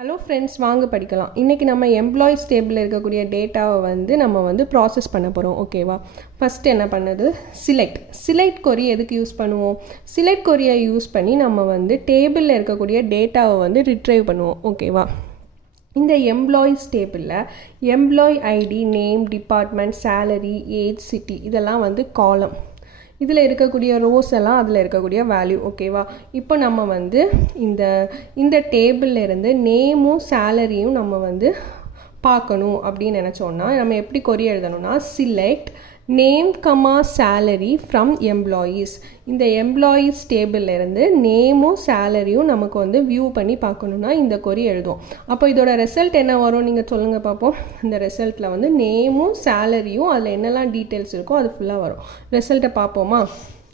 Hello friends, வாங்க படிக்கலாம். இன்றைக்கி நம்ம எம்ப்ளாயிஸ் டேபிளில் இருக்கக்கூடிய டேட்டாவை நம்ம ப்ராசஸ் பண்ண போகிறோம். ஓகேவா? ஃபஸ்ட்டு என்ன பண்ணுது, சிலெக்ட் கொரி எதுக்கு யூஸ் பண்ணுவோம்? சிலெக்ட் கொரியை யூஸ் பண்ணி நம்ம டேபிளில் இருக்கக்கூடிய டேட்டாவை ரிட்ரைவ் பண்ணுவோம். ஓகேவா? இந்த எம்ப்ளாயிஸ் டேபிளில் employee ID, name, department, salary, age, city இதெல்லாம் காலம். இதில் இருக்கக்கூடிய ரோஸ் எல்லாம் அதில் இருக்கக்கூடிய வேல்யூ. ஓகேவா? இப்போ நம்ம இந்த டேபிளில் இருந்து நேமும் சேலரியும் நம்ம பார்க்கணும் அப்படின்னு நினச்சோன்னா நம்ம எப்படி கொரி எழுதணும்னா, select name comma salary from employees. இந்த எம்ப்ளாயீஸ் டேபிளில் இருந்து நேமும் சேலரியும் நமக்கு வியூ பண்ணி பார்க்கணுன்னா இந்த கொரி எழுதுவோம். அப்போ இதோட ரிசல்ட் என்ன வரும் நீங்கள் சொல்லுங்கள் பார்ப்போம். இந்த ரிசல்ட்டில் நேமும் சேலரியும் அதில் என்னெல்லாம் டீட்டெயில்ஸ் இருக்கோ அது ஃபுல்லாக வரும். ரிசல்ட்டை பார்ப்போமா?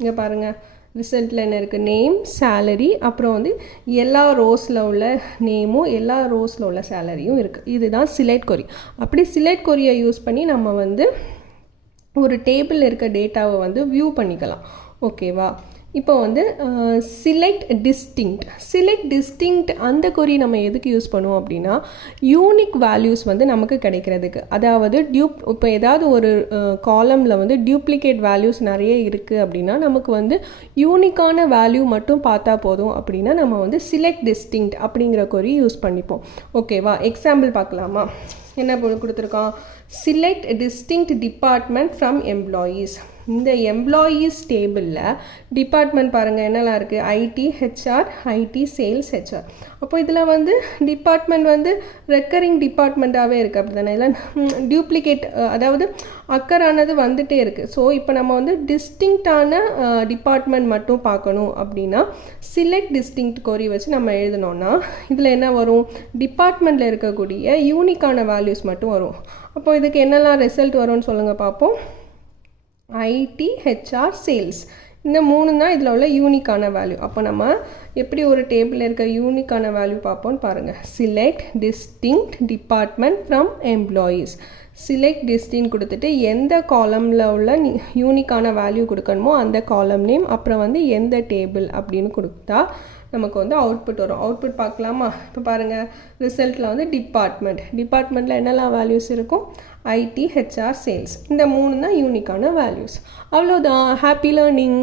இங்கே பாருங்கள், ரிசல்ட்டில் என்ன இருக்குது, நேம், சேலரி, அப்புறம் எல்லா ரோஸில் உள்ள நேமும் எல்லா ரோஸில் உள்ள சேலரியும் இருக்குது. இதுதான் சிலெக்ட் கொரி. அப்படி சிலெக்ட் கொரியை யூஸ் பண்ணி நம்ம ஒரு டேபிளில் இருக்க டேட்டாவை வியூ பண்ணிக்கலாம். ஓகேவா? இப்போ சிலெக்ட் டிஸ்டிங்க்ட் அந்த கொரி நம்ம எதுக்கு யூஸ் பண்ணுவோம் அப்படின்னா, யூனிக் வேல்யூஸ் நமக்கு கிடைக்கிறதுக்கு. அதாவது இப்போ ஏதாவது ஒரு காலமில் டியூப்ளிகேட் வேல்யூஸ் நிறைய இருக்குது அப்படின்னா நமக்கு யூனிக்கான வேல்யூ மட்டும் பார்த்தா போதும் அப்படின்னா நம்ம சிலெக்ட் டிஸ்டிங்க்ட் அப்படிங்கிற கொரி யூஸ் பண்ணிப்போம். ஓகேவா? எக்ஸாம்பிள் பார்க்கலாமா? என்ன கொடுத்துருக்கான், select distinct department from employees. இந்த எம்ப்ளாயீஸ் டேபிளில் டிபார்ட்மெண்ட் பாருங்கள் என்னெல்லாம் இருக்குது, IT, HR, IT, sales, HR. அப்போ இதில் டிபார்ட்மெண்ட் ரெக்கரிங் டிபார்ட்மெண்ட்டாகவே இருக்குது. அப்படி தானே? இல்லை டியூப்ளிகேட், அதாவது அக்கரானது வந்துகிட்டே இருக்குது. ஸோ இப்போ நம்ம டிஸ்டிங்க்டான டிபார்ட்மெண்ட் மட்டும் பார்க்கணும் அப்படின்னா சிலெக்ட் டிஸ்டிங்க்ட் கொரி வச்சு நம்ம எழுதினோன்னா இதில் என்ன வரும், டிபார்ட்மெண்ட்டில் இருக்கக்கூடிய யூனிக்கான வேல்யூஸ் மட்டும் வரும். அப்போ இதுக்கு என்னெல்லாம் ரிசல்ட் வரும்னு சொல்லுங்கள் பார்ப்போம். ஐடி, ஹெச்ஆர், சேல்ஸ், இந்த மூணு தான் இதில் உள்ள யூனிக்கான வேல்யூ. அப்போ நம்ம எப்படி ஒரு டேபிளில் இருக்க யூனிக்கான வேல்யூ பார்ப்போம்னு பாருங்கள். Select distinct department from employees. Select distinct கொடுத்துட்டு எந்த காலமில் உள்ள யூனிக்கான வேல்யூ கொடுக்கணுமோ அந்த காலம் நேம், அப்புறம் எந்த டேபிள் அப்படின்னு கொடுத்தா நமக்கு அவுட்புட் வரும். அவுட்புட் பார்க்கலாமா? இப்போ பாருங்கள், ரிசல்ட்டில் டிபார்ட்மெண்ட்டில் என்னெல்லாம் வேல்யூஸ் இருக்கும், ஐடி, ஹெச்ஆர், சேல்ஸ், இந்த மூணு தான் யூனிக்கான வேல்யூஸ். அவ்வளோதான். Happy learning.